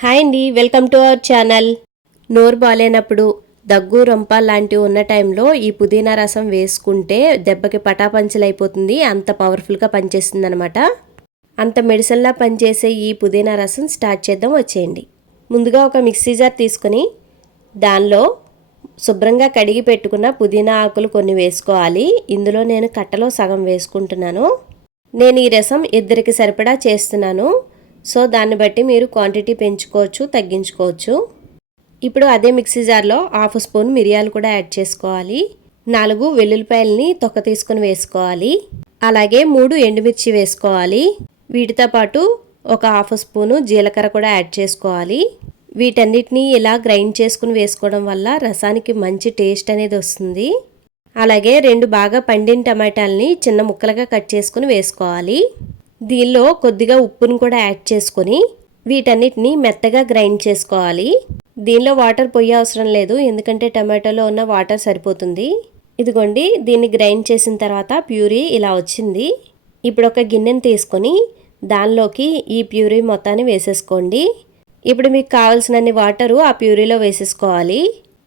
Hi అండి welcome to our channel. నోరు బాగాలేనప్పుడు దగ్గు రొంప లాంటివి ఉన్న టైంలో ఈ పుదీనా రసం వేసుకుంటే దెబ్బకి పటాపంచలైపోతుంది అంత పవర్ఫుల్గా పనిచేస్తుందనమాట అంత మెడిసిన్లా పనిచేసే ఈ పుదీనా రసం స్టార్ట్ చేద్దాం వచ్చేయండి. ముందుగా ఒక మిక్సీ జార్ తీసుకొని దానిలో శుభ్రంగా కడిగి పెట్టుకున్న పుదీనా ఆకులు కొన్ని వేసుకోవాలి. ఇందులో నేను కట్టలో సగం వేసుకుంటున్నాను. నేను ఈ రసం ఇద్దరికి సరిపడా చేస్తున్నాను. సో దాన్ని బట్టి మీరు క్వాంటిటీ పెంచుకోవచ్చు తగ్గించుకోవచ్చు. ఇప్పుడు అదే మిక్సీ జార్లో హాఫ్ స్పూన్ మిరియాలు కూడా యాడ్ చేసుకోవాలి. నాలుగు వెల్లుల్లిపాయలని తొక్క తీసుకుని వేసుకోవాలి. అలాగే మూడు ఎండుమిర్చి వేసుకోవాలి. వీటితో పాటు ఒక హాఫ్ స్పూను జీలకర్ర కూడా యాడ్ చేసుకోవాలి. వీటన్నిటిని ఇలా గ్రైండ్ చేసుకుని వేసుకోవడం వల్ల రసానికి మంచి టేస్ట్ అనేది వస్తుంది. అలాగే రెండు బాగా పండిన టమాటాలని చిన్న ముక్కలుగా కట్ చేసుకుని వేసుకోవాలి. దీనిలో కొద్దిగా ఉప్పును కూడా యాడ్ చేసుకొని వీటన్నిటిని మెత్తగా గ్రైండ్ చేసుకోవాలి. దీనిలో వాటర్ పొయ్యి అవసరం లేదు ఎందుకంటే టమాటోలో ఉన్న వాటర్ సరిపోతుంది. ఇదిగోండి దీన్ని గ్రైండ్ చేసిన తర్వాత ప్యూరీ ఇలా వచ్చింది. ఇప్పుడు ఒక గిన్నెను తీసుకొని దానిలోకి ఈ ప్యూరీ మొత్తాన్ని వేసేసుకోండి. ఇప్పుడు మీకు కావాల్సినన్ని వాటరు ఆ ప్యూరీలో వేసేసుకోవాలి.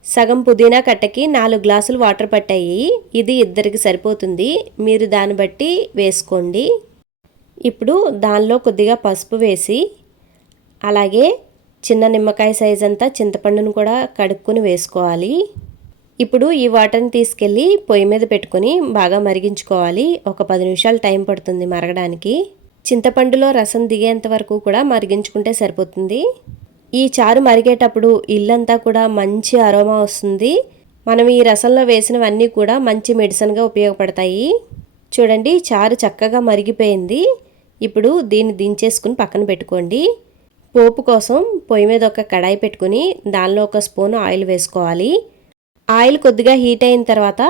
సగం పుదీనా కట్టకి నాలుగు గ్లాసులు వాటర్ పట్టాయి. ఇది ఇద్దరికి సరిపోతుంది. మీరు దాన్ని బట్టి వేసుకోండి. ఇప్పుడు దానిలో కొద్దిగా పసుపు వేసి అలాగే చిన్న నిమ్మకాయ సైజ్ అంతా చింతపండును కూడా కడుక్కొని వేసుకోవాలి. ఇప్పుడు ఈ వాటర్ని తీసుకెళ్ళి పొయ్యి మీద పెట్టుకొని బాగా మరిగించుకోవాలి. ఒక పది నిమిషాలు టైం పడుతుంది మరగడానికి. చింతపండులో రసం దిగేంత వరకు కూడా మరిగించుకుంటే సరిపోతుంది. ఈ చారు మరిగేటప్పుడు ఇల్లంతా కూడా మంచి అరోమా వస్తుంది. మనం ఈ రసంలో వేసినవన్నీ కూడా మంచి మెడిసిన్గా ఉపయోగపడతాయి. చూడండి చారు చక్కగా మరిగిపోయింది. ఇప్పుడు దీన్ని దించేసుకుని పక్కన పెట్టుకోండి. పోపు కోసం పొయ్యి మీద ఒక కడాయి పెట్టుకుని దానిలో ఒక స్పూన్ ఆయిల్ వేసుకోవాలి. ఆయిల్ కొద్దిగా హీట్ అయిన తర్వాత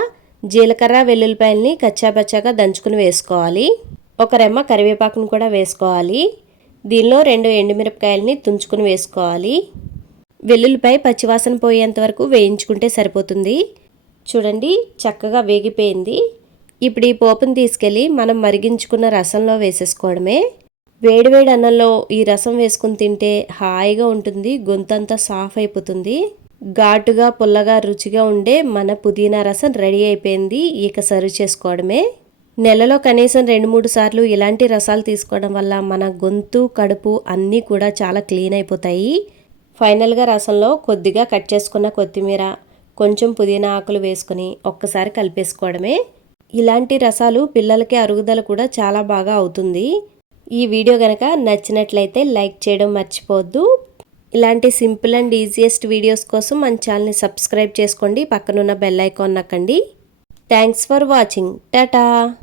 జీలకర్ర వెల్లుల్లిపాయల్ని కచ్చాపచ్చాగా దంచుకుని వేసుకోవాలి. ఒక రెమ్మ కరివేపాకును కూడా వేసుకోవాలి. దీనిలో రెండు ఎండుమిరపకాయలని తుంచుకుని వేసుకోవాలి. వెల్లుల్లిపాయ పచ్చివాసన పోయేంత వరకు వేయించుకుంటే సరిపోతుంది. చూడండి చక్కగా వేగిపోయింది. ఇప్పుడు ఈ పోపుని తీసుకెళ్ళి మనం మరిగించుకున్న రసంలో వేసేసుకోవడమే. వేడివేడి అన్నంలో ఈ రసం వేసుకుని తింటే హాయిగా ఉంటుంది గొంతంతా సాఫ్ అయిపోతుంది. ఘాటుగా పుల్లగా రుచిగా ఉండే మన పుదీనా రసం రెడీ అయిపోయింది. ఇక సర్వ్ చేసుకోవడమే. నెలలో కనీసం రెండు మూడు సార్లు ఇలాంటి రసాలు తీసుకోవడం వల్ల మన గొంతు కడుపు అన్నీ కూడా చాలా క్లీన్ అయిపోతాయి. ఫైనల్గా రసంలో కొద్దిగా కట్ చేసుకున్న కొత్తిమీర కొంచెం పుదీనా ఆకులు వేసుకొని ఒక్కసారి కలిపేసుకోవడమే. ఇలాంటి రసాలు పిల్లలకి అరుగుదల కూడా చాలా బాగా అవుతుంది. ఈ వీడియో కనుక నచ్చినట్లయితే లైక్ చేయడం మర్చిపోవద్దు. ఇలాంటి సింపుల్ అండ్ ఈజియెస్ట్ వీడియోస్ కోసం మన ఛానల్ని సబ్స్క్రైబ్ చేసుకోండి. పక్కనున్న bell icon నక్కండి. Thanks for watching. Ta ta!